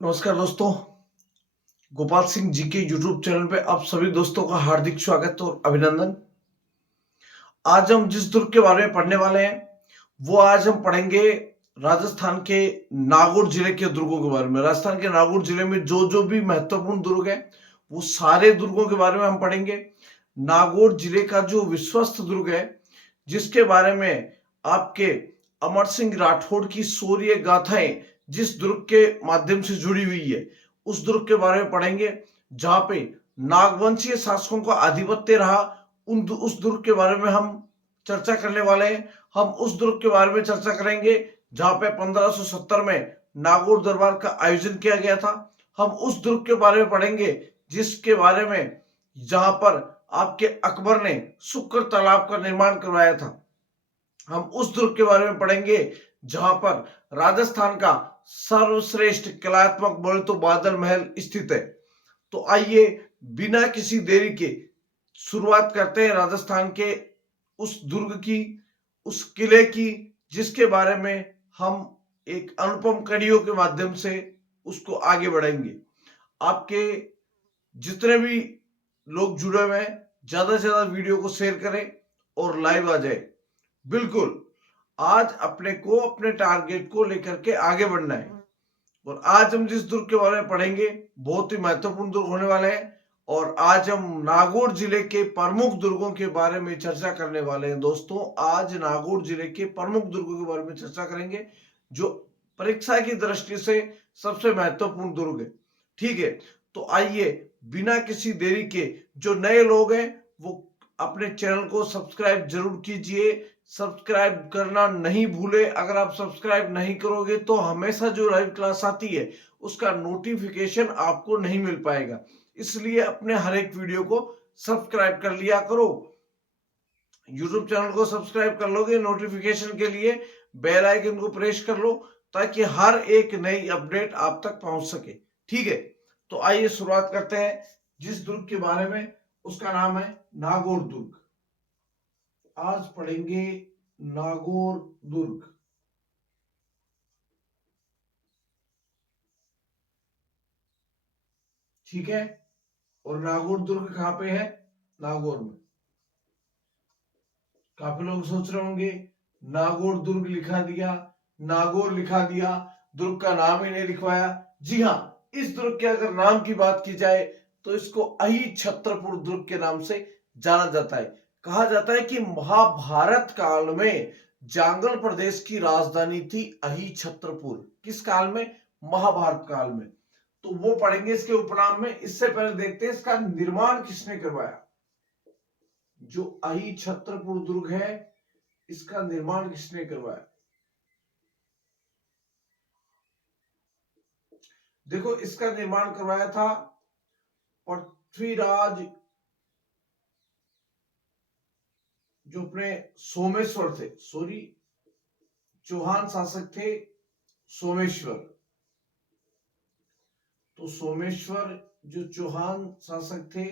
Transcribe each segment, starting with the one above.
नमस्कार दोस्तों, गोपाल सिंह जी के यूट्यूब चैनल पे आप सभी दोस्तों का हार्दिक स्वागत और अभिनंदन। आज हम जिस दुर्ग के बारे में पढ़ने वाले हैं, वो आज हम पढ़ेंगे राजस्थान के नागौर जिले के दुर्गों के बारे में। राजस्थान के नागौर जिले में जो भी महत्वपूर्ण दुर्ग है, वो सारे दुर्गों के बारे में हम पढ़ेंगे। नागौर जिले का जो विश्वस्त दुर्ग है, जिसके बारे में आपके अमर सिंह राठौड़ की शौर्य गाथाएं जिस दुर्ग के माध्यम से जुड़ी हुई है, उस दुर्ग के बारे में पढ़ेंगे, जहां पे नागवंशीय शासकों का आधिपत्य रहा। उस दुर्ग के बारे में हम चर्चा करने वाले हैं। हम उस दुर्ग के बारे में चर्चा करेंगे जहां पे 1570 में नागौर दरबार का आयोजन किया गया था। हम उस दुर्ग के बारे में पढ़ेंगे जिसके बारे में जहां पर आपके अकबर ने शुक्र तालाब का निर्माण करवाया था। हम उस दुर्ग के बारे में पढ़ेंगे जहां पर राजस्थान का सर्वश्रेष्ठ कलात्मक बोले तो बादल महल स्थित है। तो आइए बिना किसी देरी के शुरुआत करते हैं राजस्थान के उस दुर्ग की, उस किले की, जिसके बारे में हम एक अनुपम कड़ियों के माध्यम से उसको आगे बढ़ाएंगे। आपके जितने भी लोग जुड़े हुए हैं, ज्यादा से ज्यादा वीडियो को शेयर करें और लाइव आ जाए। बिल्कुल, आज अपने को अपने टारगेट को लेकर के आगे बढ़ना है। और आज हम जिस दुर्ग के बारे में पढ़ेंगे, बहुत ही महत्वपूर्ण दुर्ग होने वाले हैं। और आज हम नागौर जिले के प्रमुख दुर्गों के बारे में चर्चा करने वाले हैं। दोस्तों, आज नागौर जिले के प्रमुख दुर्गों के बारे में चर्चा करेंगे, जो परीक्षा की दृष्टि से सबसे महत्वपूर्ण दुर्ग है। ठीक है, तो आइए बिना किसी देरी के, जो नए लोग हैं वो अपने चैनल को सब्सक्राइब जरूर कीजिए। सब्सक्राइब करना नहीं भूले। अगर आप सब्सक्राइब नहीं करोगे तो हमेशा जो लाइव क्लास आती है उसका नोटिफिकेशन आपको नहीं मिल पाएगा। इसलिए अपने हर एक वीडियो को सब्सक्राइब कर लिया करो। यूट्यूब चैनल को सब्सक्राइब कर लोगे, नोटिफिकेशन के लिए बेल आइकन को प्रेस कर लो, ताकि हर एक नई अपडेट आप तक पहुंच सके। ठीक है, तो आइए शुरुआत करते हैं जिस दुर्ग के बारे में। उसका नाम है नागौर दुर्ग। आज पढ़ेंगे नागौर दुर्ग। ठीक है, और नागौर दुर्ग कहां पे है? नागौर में। काफी लोग सोच रहे होंगे नागौर दुर्ग लिखा दिया, नागौर लिखा दिया, दुर्ग का नाम ही नहीं लिखवाया। जी हाँ, इस दुर्ग के अगर नाम की बात की जाए तो इसको अहि छत्रपुर दुर्ग के नाम से जाना जाता है। कहा जाता है कि महाभारत काल में जांगल प्रदेश की राजधानी थी अहि छत्रपुर। किस काल में? महाभारत काल में। तो वो पढ़ेंगे इसके उपनाम में। इससे पहले देखते हैं इसका निर्माण किसने करवाया। जो अहि छत्रपुर दुर्ग है, इसका निर्माण किसने करवाया? देखो, इसका निर्माण करवाया था पृथ्वीराज, जो अपने सोमेश्वर थे, सॉरी, चौहान शासक थे सोमेश्वर। तो सोमेश्वर जो चौहान शासक थे,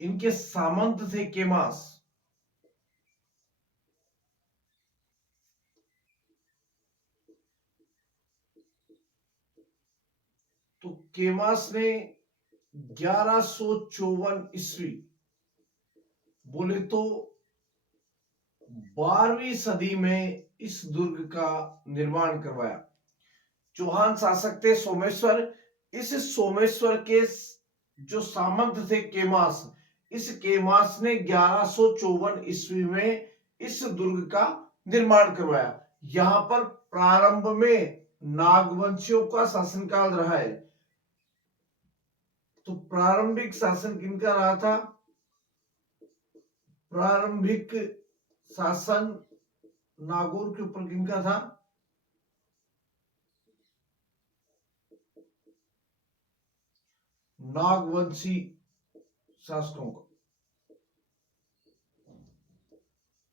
इनके सामंत थे केमास। तो केमास ने 1154 ईस्वी, बोले तो 12वीं सदी में इस दुर्ग का निर्माण करवाया। चौहान शासक थे सोमेश्वर। इस सोमेश्वर के जो सामंत थे केमास, इस केमास ने 1154 ईस्वी में इस दुर्ग का निर्माण करवाया। यहां पर प्रारंभ में नागवंशियों का शासनकाल रहा है। तो प्रारंभिक शासन किनका रहा था? प्रारंभिक शासन नागौर के ऊपर किनका था? नागवंशी शासकों का,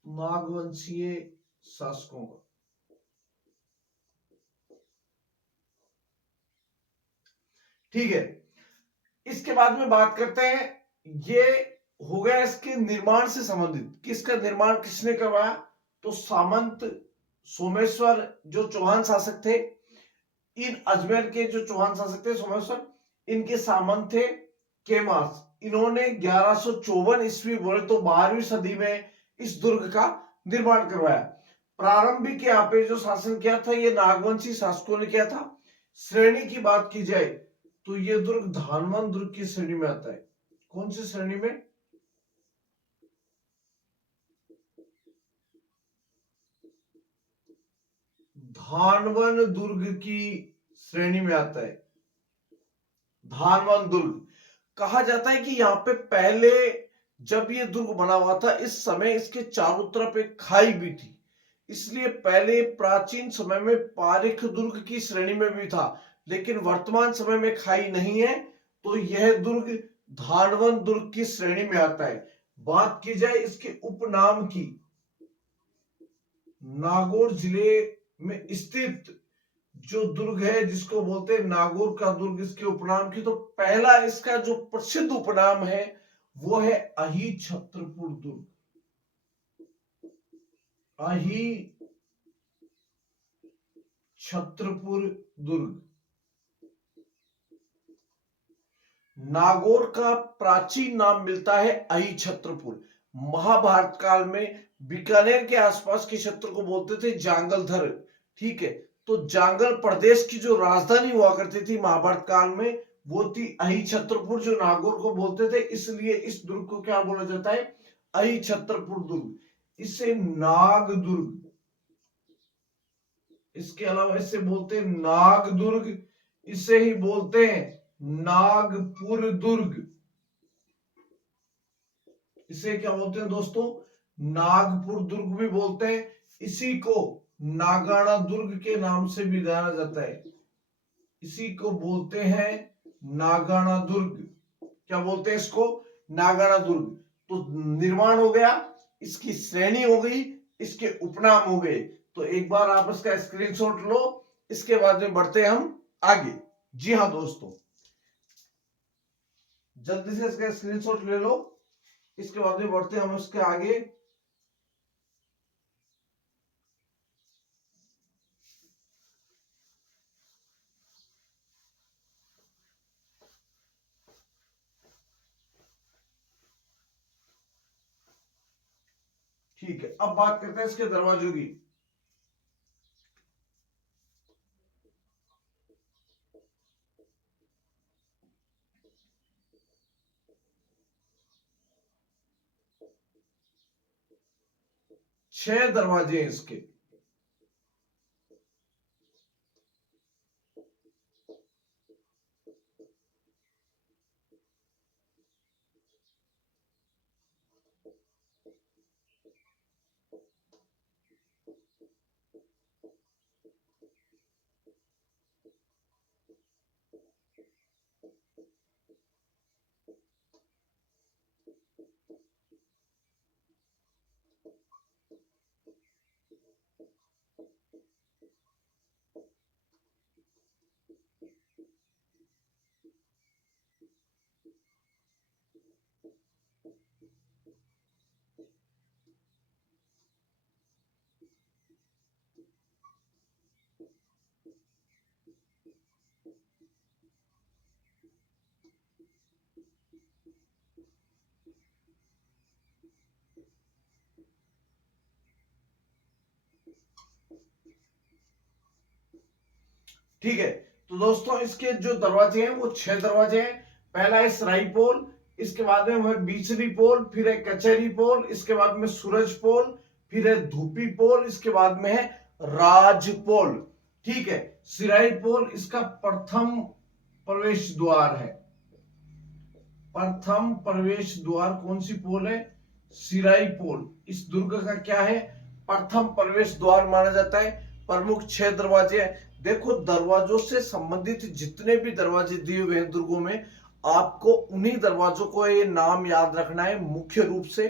नागवंशीय शासकों का। ठीक है, इसके बाद में बात करते हैं ये हो गया इसके निर्माण से संबंधित। किसका निर्माण किसने करवाया? तो सामंत सोमेश्वर जो चौहान शासक थे, इन अजमेर के जो चौहान शासक थे सोमेश्वर, इनके सामंत थे केमास। इन्होंने 1154 ईस्वी बोले तो 12वीं सदी में इस दुर्ग का निर्माण करवाया। प्रारंभिक यहाँ पे जो शासन किया था ये नागवंशी शासकों ने किया था। श्रेणी की बात की जाए तो ये दुर्ग धानवन दुर्ग की श्रेणी में आता है। कौन सी श्रेणी में? धानवन दुर्ग की श्रेणी में आता है। धानवन दुर्ग कहा जाता है कि यहाँ पे पहले जब ये दुर्ग बना हुआ था इस समय इसके चारों तरफ एक खाई भी थी, इसलिए पहले प्राचीन समय में पारिख दुर्ग की श्रेणी में भी था, लेकिन वर्तमान समय में खाई नहीं है, तो यह दुर्ग धानवन दुर्ग की श्रेणी में आता है। बात की जाए इसके उपनाम की, नागौर जिले में स्थित जो दुर्ग है जिसको बोलते हैं नागौर का दुर्ग, इसके उपनाम की, तो पहला इसका जो प्रसिद्ध उपनाम है वो है अही छत्रपुर दुर्ग। अही छत्रपुर दुर्ग। नागौर का प्राचीन नाम मिलता है अही छत्रपुर। महाभारत काल में बीकानेर के आसपास के क्षेत्र को बोलते थे जांगलधर। ठीक है, तो जांगल प्रदेश की जो राजधानी हुआ करती थी महाभारत काल में वो थी अही छत्रपुर, जो नागौर को बोलते थे, इसलिए इस दुर्ग को क्या बोला जाता है? अही छत्रपुर दुर्ग। इसे नाग दुर्ग, इसके अलावा इसे बोलते हैं नाग दुर्ग, इसे ही बोलते हैं नागपुर दुर्ग। इसे क्या बोलते हैं दोस्तों? नागपुर दुर्ग भी बोलते हैं। इसी को नागाना दुर्ग के नाम से भी जाना जाता है। इसी को बोलते हैं नागाना दुर्ग। क्या बोलते हैं इसको? नागाना दुर्ग। तो निर्माण हो गया, इसकी श्रेणी हो गई, इसके उपनाम हो गए। तो एक बार आप इसका स्क्रीनशॉट लो, इसके बाद में बढ़ते हम आगे। जी हाँ दोस्तों, जल्दी से इसका स्क्रीनशॉट ले लो, इसके बाद में बढ़ते हम इसके आगे। ठीक है, अब बात करते हैं इसके दरवाजों की। छह दरवाजे हैं इसके। ठीक है, तो दोस्तों इसके जो दरवाजे हैं वो छह दरवाजे हैं। पहला है सराई पोल, इसके बाद में है बीचरी पोल, फिर है कचहरी पोल, इसके बाद में सूरज पोल, फिर है धूपी पोल, इसके बाद में है राज पोल। ठीक है, सिराई पोल इसका प्रथम प्रवेश द्वार है। प्रथम प्रवेश द्वार कौन सी पोल है? सिराई पोल इस दुर्ग का क्या है? प्रथम प्रवेश द्वार माना जाता है। प्रमुख छह दरवाजे हैं। देखो, दरवाजों से संबंधित जितने भी दरवाजे दिए हुए हैं दुर्गों में, आपको उन्हीं दरवाजों को ये नाम याद रखना है मुख्य रूप से।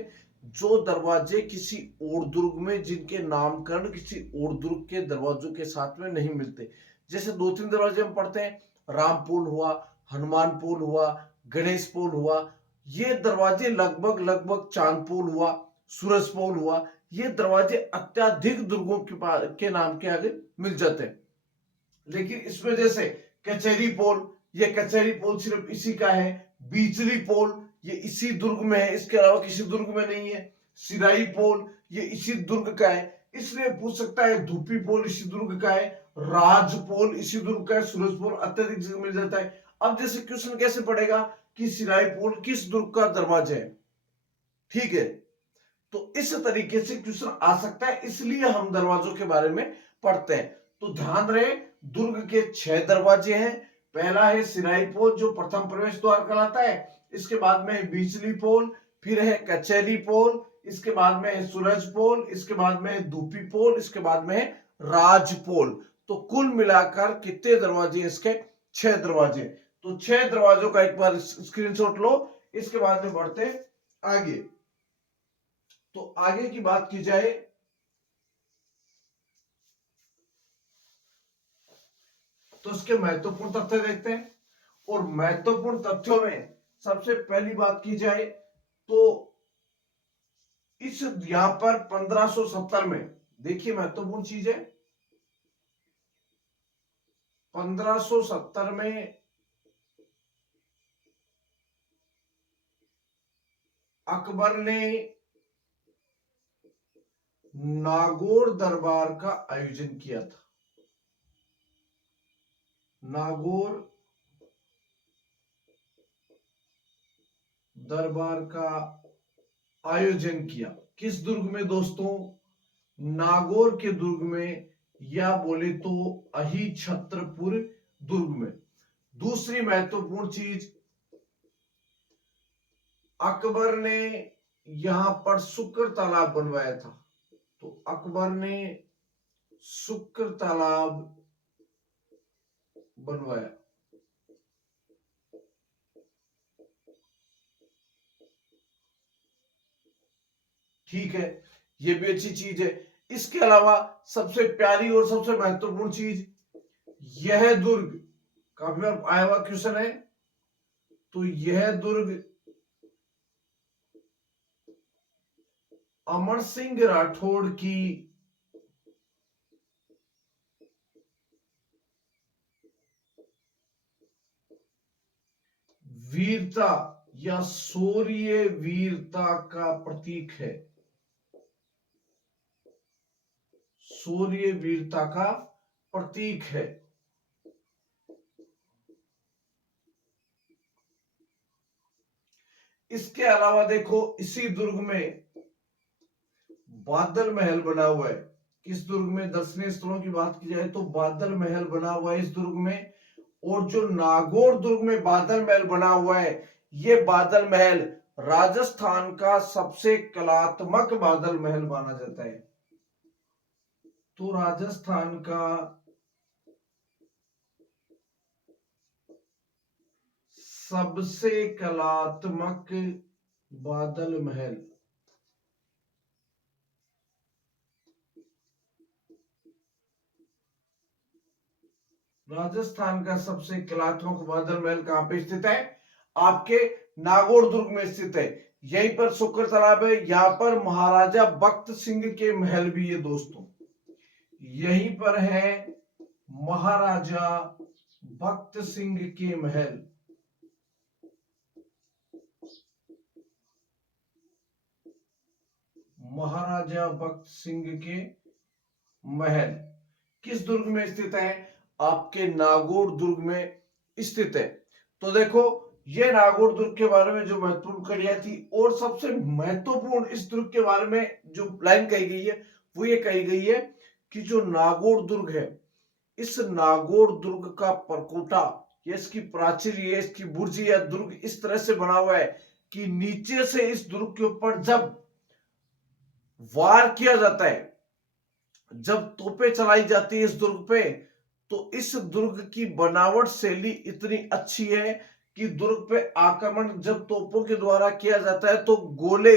जो दरवाजे किसी और दुर्ग में, जिनके नामकरण किसी और दुर्ग के दरवाजों के साथ में नहीं मिलते, जैसे दो तीन दरवाजे हम पढ़ते हैं, रामपोल हुआ, हनुमान पोल हुआ, गणेश पोल हुआ, ये दरवाजे लगभग लगभग चांदपोल हुआ, सूरजपोल हुआ, ये दरवाजे अत्याधिक दुर्गों के नाम के आगे मिल जाते हैं। लेकिन इसमें जैसे कचहरी पोल, ये कचहरी पोल सिर्फ इसी का है। बीचली पोल ये इसी दुर्ग में है, इसके अलावा किसी दुर्ग में नहीं है। सिराई पोल ये इसी दुर्ग का है, इसलिए पूछ सकता है। धूपी पोल इसी दुर्ग का है, राज पोल इसी दुर्ग का है, सूरज पोल अत्यधिक जगह मिल जाता है। अब जैसे क्वेश्चन कैसे पड़ेगा कि सिराई पोल किस दुर्ग का दरवाजा है, ठीक है, तो इस तरीके से क्वेश्चन आ सकता है, इसलिए हम दरवाजों के बारे में पढ़ते हैं। तो ध्यान रहे, दुर्ग के 6 दरवाजे हैं। पहला है सिराई पोल जो प्रथम प्रवेश द्वार कहलाता है, इसके बाद में है बीचली पोल, फिर है कचहरी पोल, इसके बाद में है सूरज पोल, इसके बाद में है धूपी पोल, इसके बाद में है राज पोल। तो कुल मिलाकर कितने दरवाजे? इसके 6 दरवाजे। तो 6 दरवाजों का एक बार स्क्रीनशॉट लो, इसके बाद में बढ़ते आगे। तो आगे की बात की जाए तो इसके महत्वपूर्ण तथ्य देखते हैं। और महत्वपूर्ण तथ्यों में सबसे पहली बात की जाए तो इस यहां पर 1570 में देखिए महत्वपूर्ण चीज है, 1570 में अकबर ने नागौर दरबार का आयोजन किया था। नागौर दरबार का आयोजन किया किस दुर्ग में दोस्तों? नागौर के दुर्ग में, या बोले तो अहिछत्रपुर दुर्ग में। दूसरी महत्वपूर्ण चीज, अकबर ने यहां पर शुक्र तालाब बनवाया था। तो अकबर ने शुक्र तालाब बनवाया। ठीक है, ये भी अच्छी चीज है। इसके अलावा सबसे प्यारी और सबसे महत्वपूर्ण चीज, यह दुर्ग काफी बार आया हुआ क्वेश्चन है, तो यह दुर्ग अमर सिंह राठौड़ की वीरता या शौर्य वीरता का प्रतीक है। शौर्य वीरता का प्रतीक है। इसके अलावा देखो इसी दुर्ग में बादल महल बना हुआ है। किस दुर्ग में? दर्शनीय स्थलों की बात की जाए तो बादल महल बना हुआ है इस दुर्ग में। और जो नागौर दुर्ग में बादल महल बना हुआ है, ये बादल महल राजस्थान का सबसे कलात्मक बादल महल माना जाता है। तो राजस्थान का सबसे कलात्मक बादल महल, राजस्थान का सबसे कलात्मक बादल महल कहां पे स्थित है? आपके नागौर दुर्ग में स्थित है। यहीं पर शुक्र तालाब है, यहां पर महाराजा बख्त सिंह के महल भी है दोस्तों। यहीं पर है महाराजा बख्त सिंह के महल। महाराजा बख्त सिंह के महल किस दुर्ग में स्थित है? आपके नागौर दुर्ग में स्थित है। तो देखो ये नागौर दुर्ग के बारे में जो महत्वपूर्ण कड़ियां थी, और सबसे महत्वपूर्ण इस दुर्ग के बारे में जो लाइन कही गई है वो ये कही गई है कि जो नागौर दुर्ग है, इस नागौर दुर्ग का परकोटा, ये इसकी प्राचीर, ये इसकी बुर्ज या दुर्ग इस तरह से बना हुआ है कि नीचे से इस दुर्ग के ऊपर जब वार किया जाता है, जब तोपें चलाई जाती है इस दुर्ग पे, तो इस दुर्ग की बनावट शैली इतनी अच्छी है कि दुर्ग पे आक्रमण जब तोपों के द्वारा किया जाता है तो गोले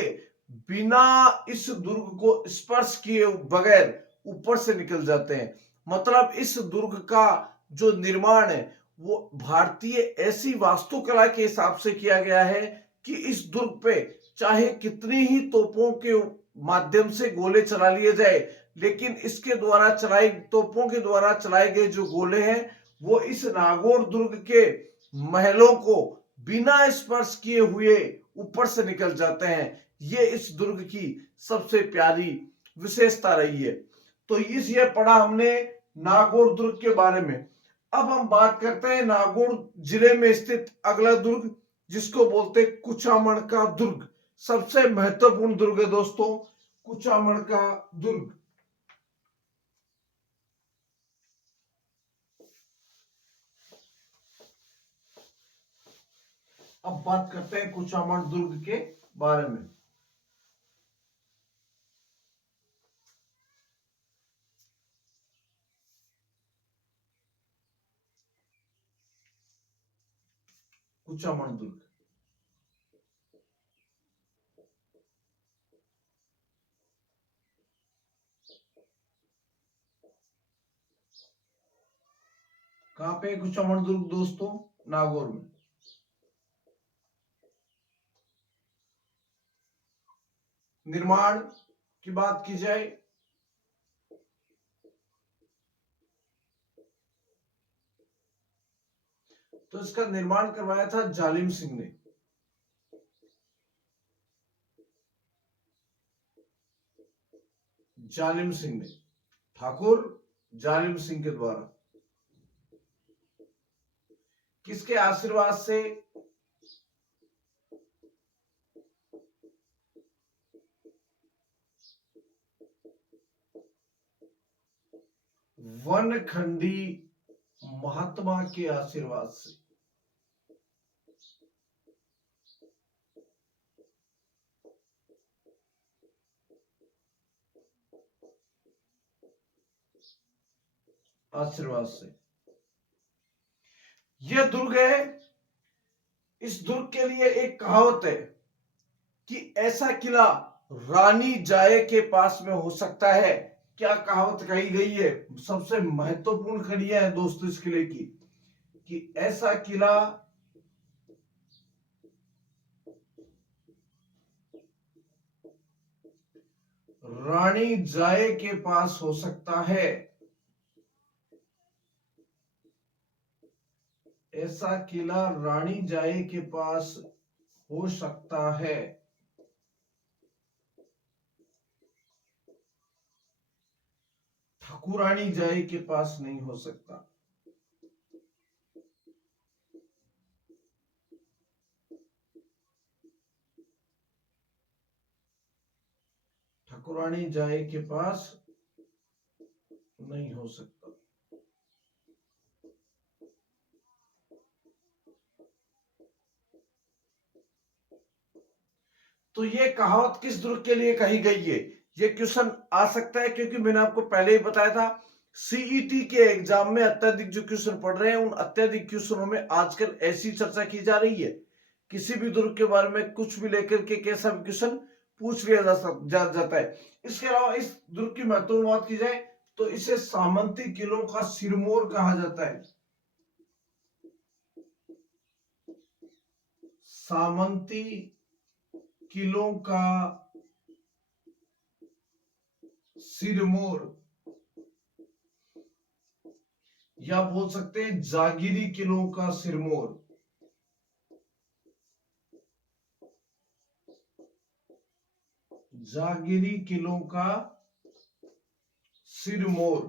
बिना इस दुर्ग को स्पर्श किए बगैर ऊपर से निकल जाते हैं। मतलब इस दुर्ग का जो निर्माण है वो भारतीय ऐसी वास्तुकला के हिसाब से किया गया है कि इस दुर्ग पे चाहे कितनी ही तोपों के माध्यम से गोले चला लिए जाए, लेकिन इसके द्वारा चलाई तोपों के द्वारा चलाए गए जो गोले हैं वो इस नागौर दुर्ग के महलों को बिना स्पर्श किए हुए ऊपर से निकल जाते हैं। ये इस दुर्ग की सबसे प्यारी विशेषता रही है। तो इस ये पढ़ा हमने नागौर दुर्ग के बारे में। अब हम बात करते हैं नागौर जिले में स्थित अगला दुर्ग, जिसको बोलते हैं कुचामन का दुर्ग। सबसे महत्वपूर्ण दुर्ग है दोस्तों कुचामन का दुर्ग। अब बात करते हैं कुचामन दुर्ग के बारे में। कुचामन दुर्ग कहां पे कुचामन दुर्ग दोस्तों? नागौर में। निर्माण की बात की जाए तो इसका निर्माण करवाया था जालिम सिंह ने। जालिम सिंह ने, ठाकुर जालिम सिंह के द्वारा। किसके आशीर्वाद से? वनखंडी महात्मा के आशीर्वाद से। आशीर्वाद से यह दुर्ग है। इस दुर्ग के लिए एक कहावत है कि ऐसा किला रानी जाए के पास में हो सकता है। क्या कहावत कही गई है? सबसे महत्वपूर्ण कड़ियां है दोस्तों इस किले की, कि ऐसा किला रानी जाए के पास हो सकता है। ऐसा किला रानी जाए के पास हो सकता है। ठाकुरानी जाए के पास नहीं हो सकता। ठाकुरानी जाए के पास नहीं हो सकता। तो ये कहावत किस दुर्ग के लिए कही गई है? ये क्वेश्चन आ सकता है क्योंकि मैंने आपको पहले ही बताया था सीईटी के एग्जाम में अत्यधिक जो क्वेश्चन पढ़ रहे हैं उन अत्यधिक क्वेश्चनों में आजकल ऐसी चर्चा की जा रही है, किसी भी दुर्ग के बारे में कुछ भी लेकर के कैसा भी क्वेश्चन पूछ लिया जाता है। इसके अलावा इस दुर्ग की महत्वपूर्ण बात की जाए तो इसे सामंती किलों का सिरमौर कहा जाता है। सामंती किलों का सिरमौर, या बोल सकते हैं जागीरी किलों का सिरमौर। जागीरी किलों का सिरमौर।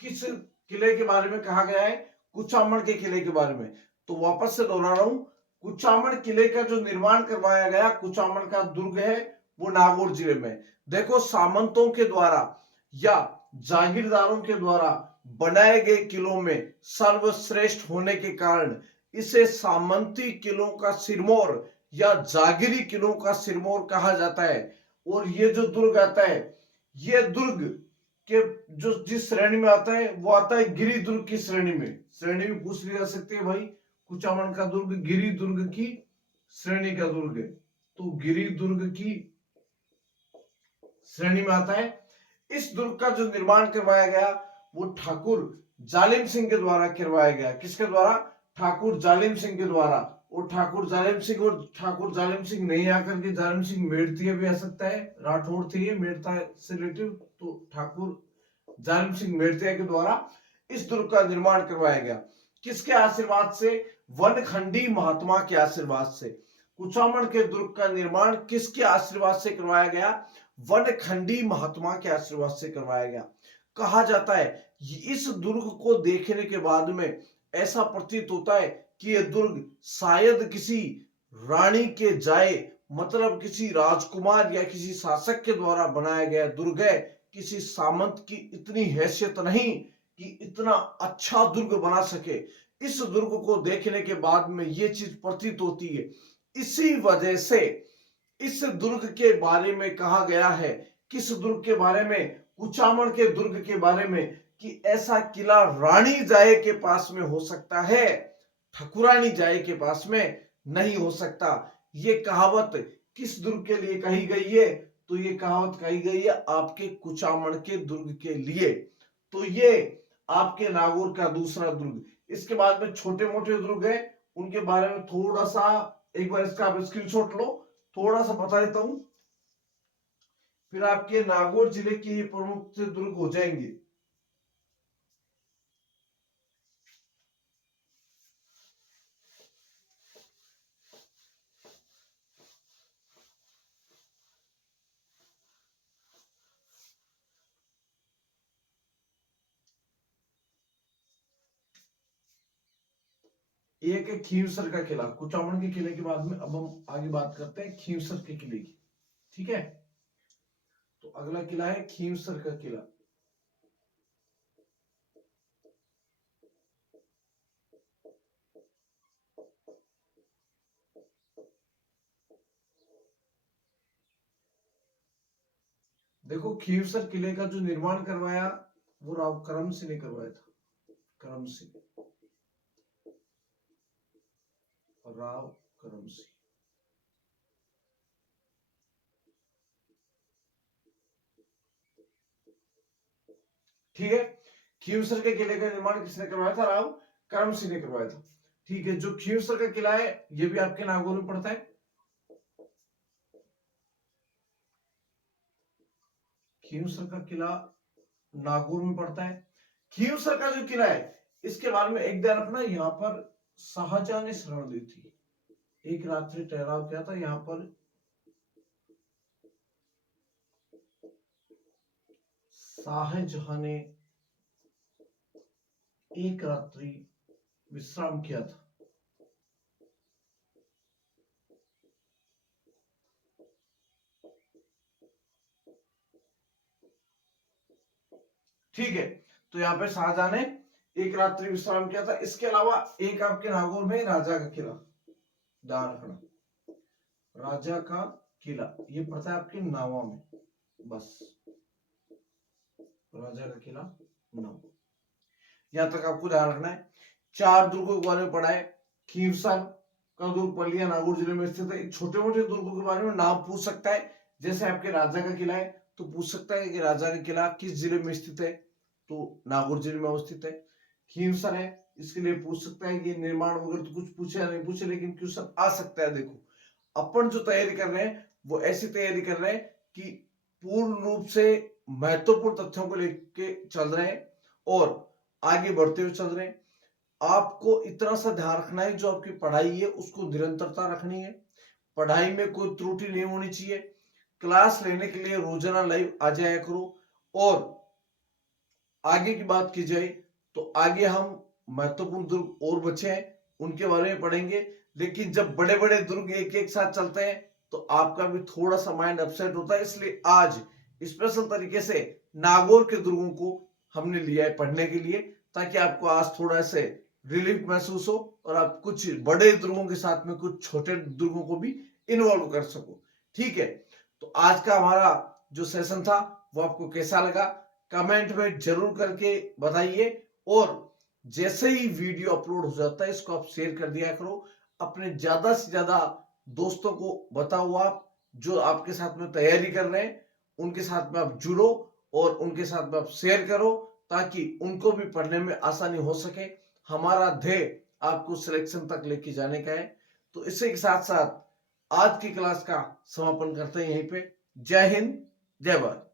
किस किले के बारे में कहा गया है? कुचामन के किले के बारे में। तो वापस से दोहरा रहा हूं, कुचामन किले का जो निर्माण करवाया गया कुचामन का दुर्ग है वो नागौर जिले में। देखो सामंतों के द्वारा या जागीरदारों के द्वारा बनाए गए किलों में सर्वश्रेष्ठ होने के कारण इसे सामंती किलों का सिरमौर या जागीरी किलों का सिरमौर कहा जाता है। और ये जो दुर्ग आता है ये दुर्ग के जो जिस श्रेणी में आता है वो आता है गिरी दुर्ग की श्रेणी में। श्रेणी भी पूछ ली जा सकती है भाई, कुचामन का दुर्ग गिरी दुर्ग की श्रेणी का दुर्ग है, तो गिरी दुर्ग की श्रेणी में आता है। इस दुर्ग का जो निर्माण करवाया गया वो ठाकुर जालिम सिंह के द्वारा करवाया गया। किसके द्वारा? ठाकुर जालिम सिंह के द्वारा। और ठाकुर जालिम सिंह नहीं आकर के जालिम सिंह मेड़तिया भी आ सकता है, राठौड़ थे ये मेड़ता से रिलेटिव, तो ठाकुर जालिम सिंह मेड़तिया के द्वारा इस दुर्ग का निर्माण करवाया गया। किसके आशीर्वाद से? वनखंडी महात्मा के आशीर्वाद से। कुचामन के दुर्ग का निर्माण किसके आशीर्वाद से करवाया गया? वनखंडी महात्मा के आशीर्वाद से करवाया गया। कहा जाता है इस दुर्ग को देखने के बाद में ऐसा प्रतीत होता है कि यह दुर्ग शायद किसी रानी के जाए, मतलब किसी राजकुमार या किसी शासक के द्वारा बनाया गया दुर्ग है। किसी सामंत की इतनी हैसियत नहीं कि इतना अच्छा दुर्ग बना सके। इस दुर्ग को देखने के बाद में यह चीज प्रतीत होती है। इसी वजह से इस दुर्ग के बारे में कहा गया है, किस दुर्ग के बारे में? कुचामन के दुर्ग के बारे में, कि ऐसा किला रानी जाए के पास में हो सकता है, ठकुरानी जाए के पास में नहीं हो सकता। ये कहावत किस दुर्ग के लिए कही गई है? तो ये कहावत कही गई है आपके कुचामन के दुर्ग के लिए। तो ये आपके नागौर का दूसरा दुर्ग। इसके बाद में छोटे मोटे दुर्ग है, उनके बारे में थोड़ा सा एक बार इसका आप स्क्रीनशॉट लो, थोड़ा सा बता देता हूं, फिर आपके नागौर जिले के प्रमुख दुर्ग हो जाएंगे। एक है खींवसर का किला। कुचामन के किले के बाद में अब हम आगे बात करते हैं खींवसर के किले की। ठीक है, तो अगला किला है खींवसर का किला। देखो, खींवसर किले का जो निर्माण करवाया वो राव करम सिंह ने करवाया था। करम सिंह, राव करम सिंह। ठीक है, खींवसर के किले का निर्माण किसने करवाया था? राव करम सिंह ने करवाया था। ठीक है, जो खींवसर का किला है ये भी आपके नागौर में पड़ता है। खींवसर का किला नागौर में पड़ता है। खींवसर का जो किला है इसके बारे में एक ध्यान रखना, यहाँ पर शाहजहां ने शरण दी थी, एक रात्रि ठहराव किया था यहाँ पर शाहजहां ने, एक रात्रि विश्राम किया था। ठीक है, तो यहाँ पे शाहजहां ने एक रात्रि विश्राम किया था। इसके अलावा एक आपके नागौर में राजा का किला, ध्यान रखना, राजा का किला ये पड़ता है आपके नावा में। बस, राजा का किला नावा, यहां तक आपको ध्यान रखना है। चार दुर्गों के बारे में पढ़ा है। खींवसर का दुर्ग पलिया नागौर जिले में स्थित है। छोटे मोटे दुर्गों के बारे में नाम पूछ सकता है, जैसे आपके राजा का किला है तो पूछ सकता है कि राजा का किला किस जिले में स्थित है, तो नागौर जिले में अवस्थित है। खींवसर है, इसके लिए पूछ सकता है कि निर्माण वगैरह तो कुछ पूछे या नहीं पूछे, लेकिन क्वेश्चन आ सकता है। देखो, अपन जो तैयारी कर रहे हैं वो ऐसी तैयारी कर रहे हैं कि पूर्ण रूप से महत्वपूर्ण तथ्यों को लेके चल रहे हैं और आगे बढ़ते हुए चल रहे हैं। आपको इतना सा ध्यान रखना है, जो आपकी पढ़ाई है उसको निरंतरता रखनी है, पढ़ाई में कोई त्रुटि नहीं होनी चाहिए। क्लास लेने के लिए रोजाना लाइव आ जाया करो। और आगे की बात की जाए तो आगे हम महत्वपूर्ण दुर्ग और बचे हैं उनके बारे में पढ़ेंगे, लेकिन जब बड़े बड़े दुर्ग एक एक साथ चलते हैं तो आपका भी थोड़ा सा माइंड अपसेट होता है। इसलिए आज स्पेशल तरीके से नागौर के दुर्गों को हमने लिया है पढ़ने के लिए, ताकि आपको आज थोड़ा से रिलीफ महसूस हो और आप कुछ बड़े दुर्गों के साथ में कुछ छोटे दुर्गों को भी इन्वॉल्व कर सको। ठीक है, तो आज का हमारा जो सेशन था वो आपको कैसा लगा कमेंट में जरूर करके बताइए। और जैसे ही वीडियो अपलोड हो जाता है इसको आप शेयर कर दिया करो, अपने ज्यादा से ज्यादा दोस्तों को बताओ, आप जो आपके साथ में तैयारी कर रहे हैं उनके साथ में आप जुड़ो और उनके साथ में आप शेयर करो, ताकि उनको भी पढ़ने में आसानी हो सके। हमारा ध्येय आपको सिलेक्शन तक लेके जाने का है। तो इसी के साथ साथ आज की क्लास का समापन करते हैं यहीं पे। जय हिंद, जय भारत।